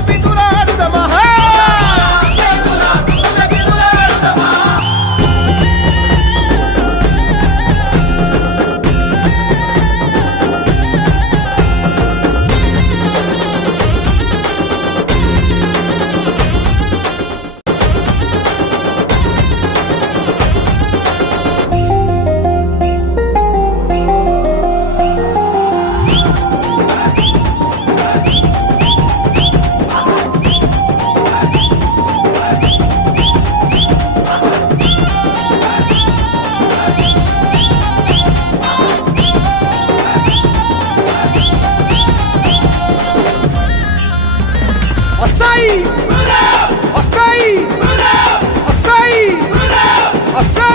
happy açaí, açaí, açaí, açaí.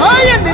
ஹா என்று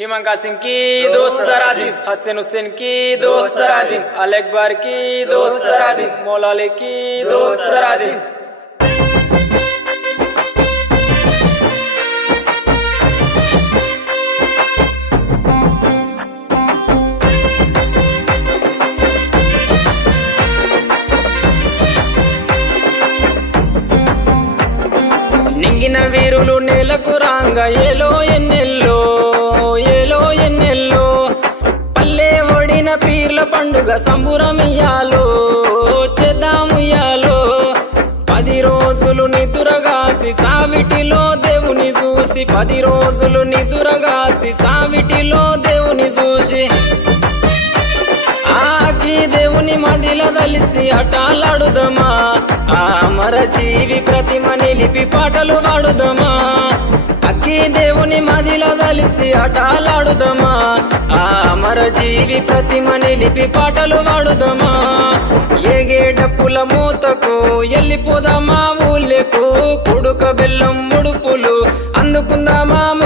हिमंका सिंह की दोस्त सरादिम हसन हुसैन की दोस्त सरादिम अल की दोस्त सरादिम मौलाले की दोस्त सरादिम నింగిన వీరులు నేలకు రాంగ ఏలో సంబురం ఇయ్యాలో సంబురమియ్యాలో చేద్దాముయ్యాలో పది రోజులు నిదురగాసి సావిటిలో దేవుని చూసి. పది రోజులు నిదురగాసి సావిటిలో దేవుని చూసి. ఆకి దేవుని మదిల కలిసి అటాలాడుదమా. ఆ మర జీవి ప్రతిమ నిలిపి పాటలు వాడుదమా కలిసి ఆటలాడుదమా? ఆ అమర జీవి ప్రతిమ నిలిపి పాటలు వాడుదమా? ఏగేడప్పుల మూతకు ఎల్లిపోదామా ఊళ్ళకు? కుడుక బెల్లం ముడుపులు అందుకుందామా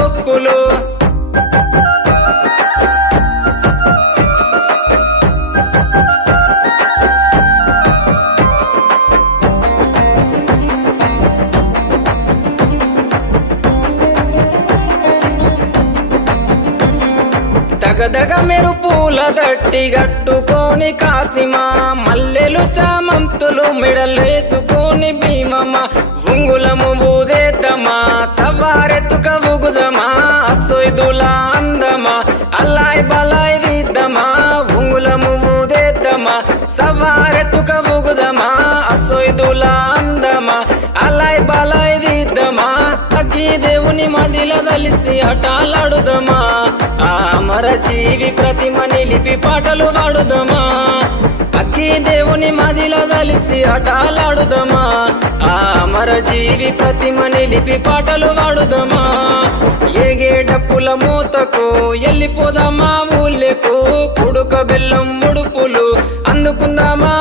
దగదగ మెరుపుల దట్టి గట్టుకొని కాసిమా మల్లెలు చామంతులు మెడలేసుకొని భీమమా. ఉంగులము ఊదేతమా. సవారెత్తుక ఉగుదమా. సొయ్దుల అందమా. అల్లాయ్ బలాయ్ దిద్దమా ఉంగులము ఊదేతమా. సవారెత్తుక ఉగుదమా. సొయ్దుల అందమా. అల్లాయ్ బలాయ్ దిద్దమా అగ్గి దేవుని మదిల కలిసి అటాలాడుదమా అమర జీవి ప్రతిమ నిలిపి పాటలు పాడుదమా? పక్కి దేవుని మదిలో కలిసి హఠాలాడుదమా ఆ అమర జీవి ప్రతిమ నిలిపి పాటలు పాడుదమా? ఏగే డప్పుల మూతకు వెళ్ళిపోదామా ఊళ్ళకు? కుడుక బెల్లం ముడుపులు అందుకుందామా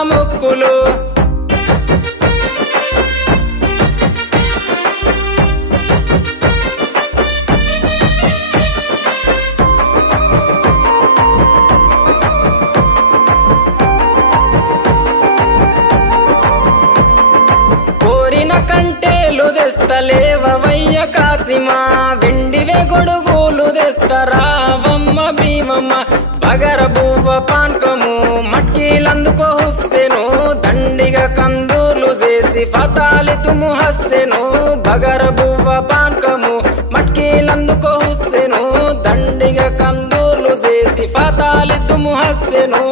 రావమ్మ భీమమ్మ బగర బువ్వ పాన్కము మట్కీలందుకో హుస్సెను దండిగా కందూర్లు చేసి ఫతాలి తుము హస్సెను బగర బువ్వ పాన్కము మట్కీలందుకో హుస్సెను దండిగా కందూర్లు చేసి ఫతాలి తుము హస్సెను.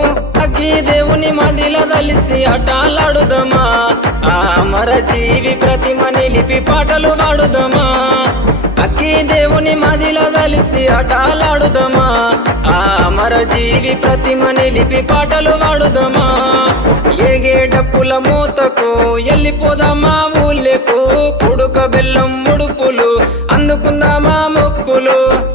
అగ్గి దేవుని మదిల దలిసి అటాలాడుదమా ఆ అమర జీవి ప్రతిమ నిలిపి పాటలు పాడుదమా దేవుని మదిలో కలిసి అటాలాడుదమా ఆ అమర జీవి ప్రతిమ నిలిపి పాటలు వాడుదమా ఏగే డప్పుల మూతకు ఎల్లిపోదామా ఊళ్ళకు? కుడుక బెల్లం ముడుపులు అందుకుందామా మొక్కులు?